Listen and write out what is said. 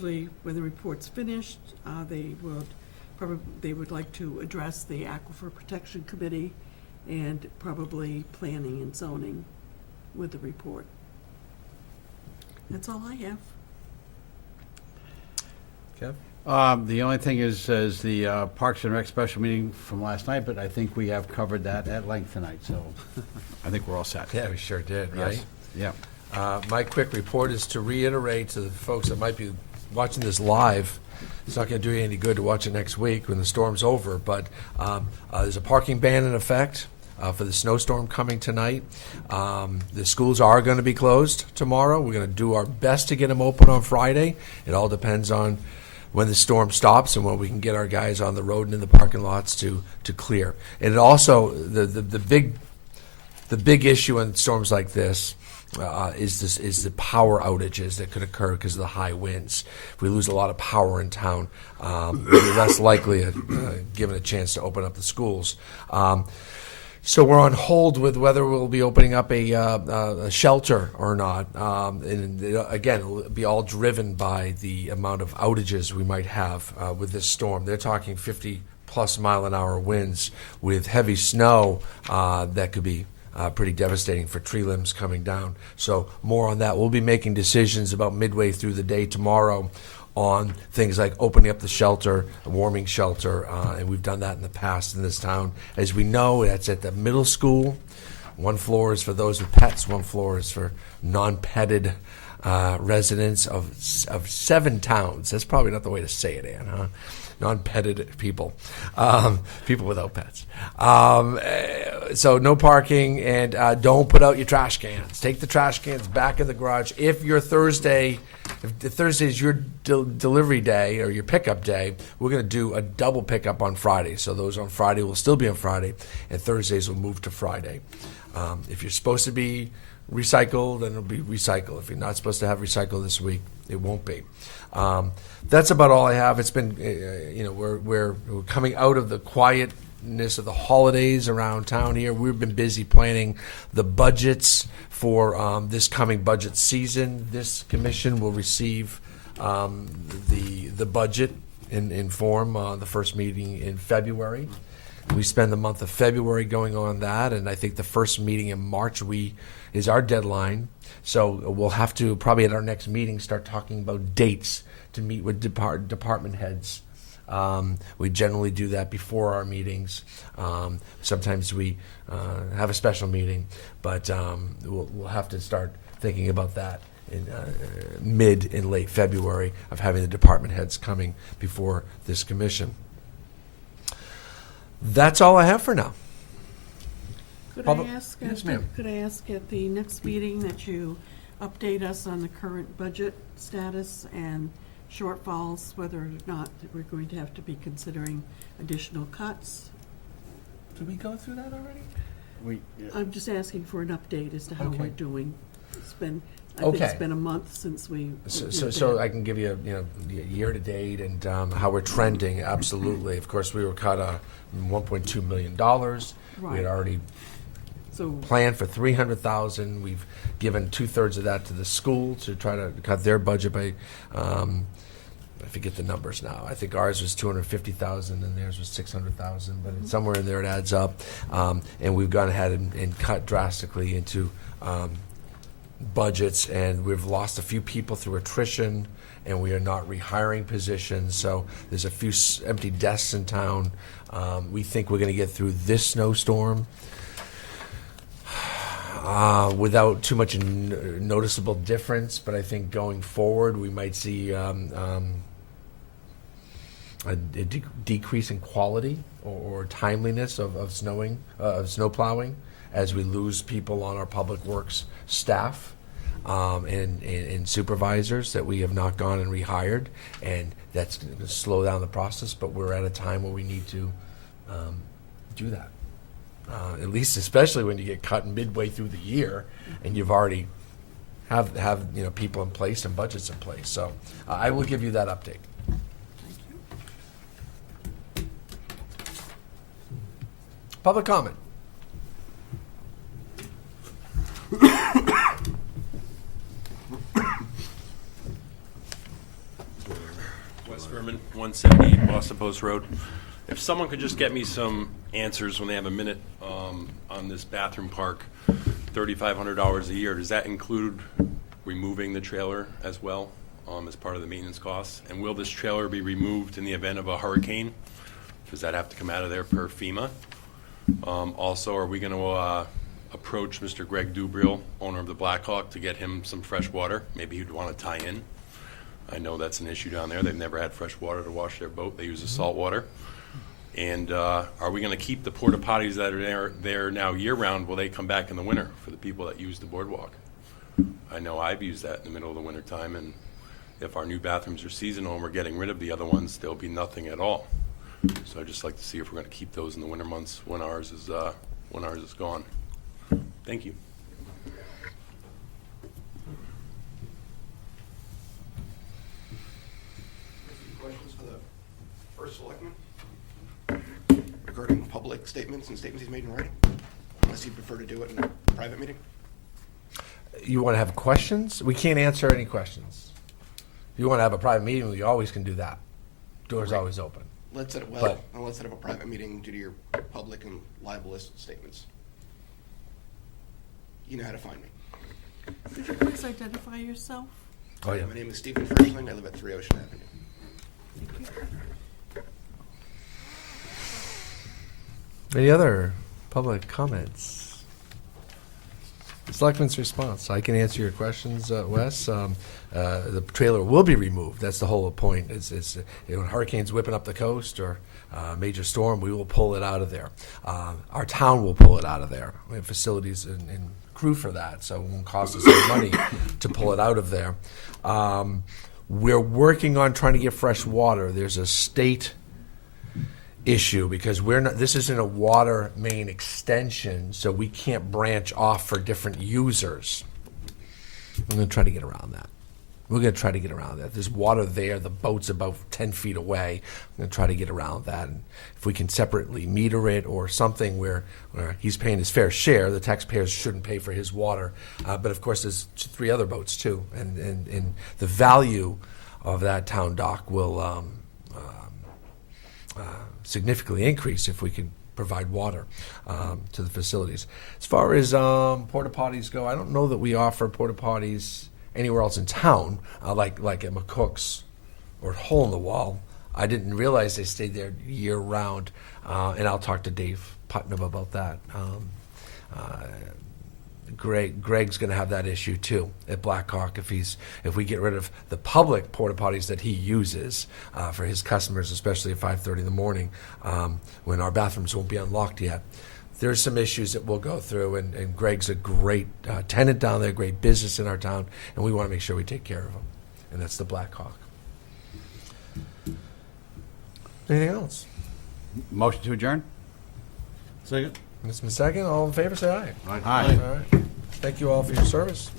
eventually, when the report's finished, they would like to address the Aquifer Protection Committee and probably planning and zoning with the report. That's all I have. Kev? The only thing is the Parks and Rec special meeting from last night, but I think we have covered that at length tonight, so I think we're all set. Yeah, we sure did, right? Yes. Yeah. My quick report is to reiterate to the folks that might be watching this live, it's not going to do you any good to watch it next week when the storm's over, but there's a parking ban in effect for the snowstorm coming tonight. The schools are going to be closed tomorrow. We're going to do our best to get them open on Friday. It all depends on when the storm stops and when we can get our guys on the road and in the parking lots to clear. And it also, the big issue in storms like this is the power outages that could occur because of the high winds. If we lose a lot of power in town, we'll be less likely given a chance to open up the schools. So we're on hold with whether we'll be opening up a shelter or not. And again, it'll be all driven by the amount of outages we might have with this storm. They're talking 50-plus mile-an-hour winds with heavy snow that could be pretty devastating for tree limbs coming down. So more on that. We'll be making decisions about midway through the day tomorrow on things like opening up the shelter, a warming shelter, and we've done that in the past in this town. As we know, that's at the middle school. One floor is for those with pets. One floor is for non-petted residents of 7 towns. That's probably not the way to say it, Ann, huh? Non-petted people, people without pets. So no parking, and don't put out your trash cans. Take the trash cans back in the garage. If Thursday is your delivery day or your pickup day, we're going to do a double pickup on Friday. So those on Friday will still be on Friday, and Thursdays will move to Friday. If you're supposed to be recycled, then it'll be recycled. If you're not supposed to have recycled this week, it won't be. That's about all I have. It's been, we're coming out of the quietness of the holidays around town here. We've been busy planning the budgets for this coming budget season. This commission will receive the budget in form the first meeting in February. We spend the month of February going on that, and I think the first meeting in March is our deadline. So we'll have to probably at our next meeting start talking about dates to meet with department heads. We generally do that before our meetings. Sometimes we have a special meeting, but we'll have to start thinking about that in mid and late February of having the department heads coming before this commission. That's all I have for now. Could Yes, ma'am. Could I ask at the next meeting that you update us on the current budget status and shortfalls, whether or not we're going to have to be considering additional cuts? Did we go through that already? I'm just asking for an update as to how Okay. we're doing. I think it's Okay. been a month since we. So I can give you year to date and how we're trending. Absolutely. Of course, we were cut $1.2 million. We had already planned for $300,000. We've given 2/3 of that to the school to try to cut their budget by. I forget the numbers now. I think ours was $250,000 and theirs was $600,000, but somewhere in there it adds up. And we've gone ahead and cut drastically into budgets, and we've lost a few people through attrition, and we are not rehiring positions. So there's a few empty desks in town. We think we're going to get through this snowstorm without too much noticeable difference, but I think going forward we might see a decrease in quality or timeliness of snow plowing as we lose people on our public works staff and supervisors that we have not gone and rehired, and that's going to slow down the process, but we're at a time where we need to do that. At least, especially when you get cut midway through the year, and you've already have people in place and budgets in place. So I will give you that update. Thank you. Public comment. Berman, 178 Boston Post Road. If someone could just get me some answers when they have a minute on this bathroom park, $3,500 a year, does that include removing the trailer as well as part of the maintenance costs? And will this trailer be removed in the event of a hurricane? Does that have to come out of there per FEMA? Also, are we going to approach Mr. Greg Dubriel, owner of the Blackhawk, to get him some fresh water? Maybe he'd want to tie in. I know that's an issue down there. They've never had fresh water to wash their boat. They use the salt water. And are we going to keep the porta potties that are there now year-round? Will they come back in the winter for the people that use the boardwalk? I know I've used that in the middle of the winter time, and if our new bathrooms are seasonal and we're getting rid of the other ones, there'll be nothing at all. So I'd just like to see if we're going to keep those in the winter months when ours is gone. Thank you. Questions for the first selectman regarding public statements and statements he's made in writing? Unless you prefer to do it in a private meeting? You want to have questions? We can't answer any questions. If you want to have a private meeting, we always can do that. Door's always open. Let's set But- have a private meeting due to your public and libelous statements. You know how to find me. Could you please identify yourself? Oh, yeah. My name is Stephen Frischling. I live at 3 Ocean Avenue. Thank you. Any other public comments? Selectmen's response. I can answer your questions, Wes. The trailer will be removed. That's the whole point. It's when hurricanes whipping up the coast or major storm, we will pull it out of there. Our town will pull it out of there. We have facilities and crew for that, so it won't cost us any money to pull it out of there. We're working on trying to get fresh water. There's a state issue because this isn't a water main extension, so we can't branch off for different users. I'm going to try to get around that. We're going to try to get around that. There's water there. The boat's about 10 feet away. I'm going to try to get around that. And if we can separately meter it or something where he's paying his fair share, the taxpayers shouldn't pay for his water. But, of course, there's 3 other boats, too. And the value of that town dock will significantly increase if we can provide water to the facilities. As far as porta potties go, I don't know that we offer porta potties anywhere else in town, like at McCook's or at Hole in the Wall. I didn't realize they stayed there year round, and I'll talk to Dave Putnam about that. Greg's going to have that issue too at Blackhawk if we get rid of the public porta potties that he uses for his customers, especially at 5:30 in the morning when our bathrooms won't be unlocked yet. There's some issues that we'll go through, and Greg's a great tenant down there, great business in our town, and we want to make sure we take care of him, and that's the Blackhawk. Anything else? Motion to adjourn? Second? Mr. Second, all in favor, say aye. Aye. All right. Thank you all for your service.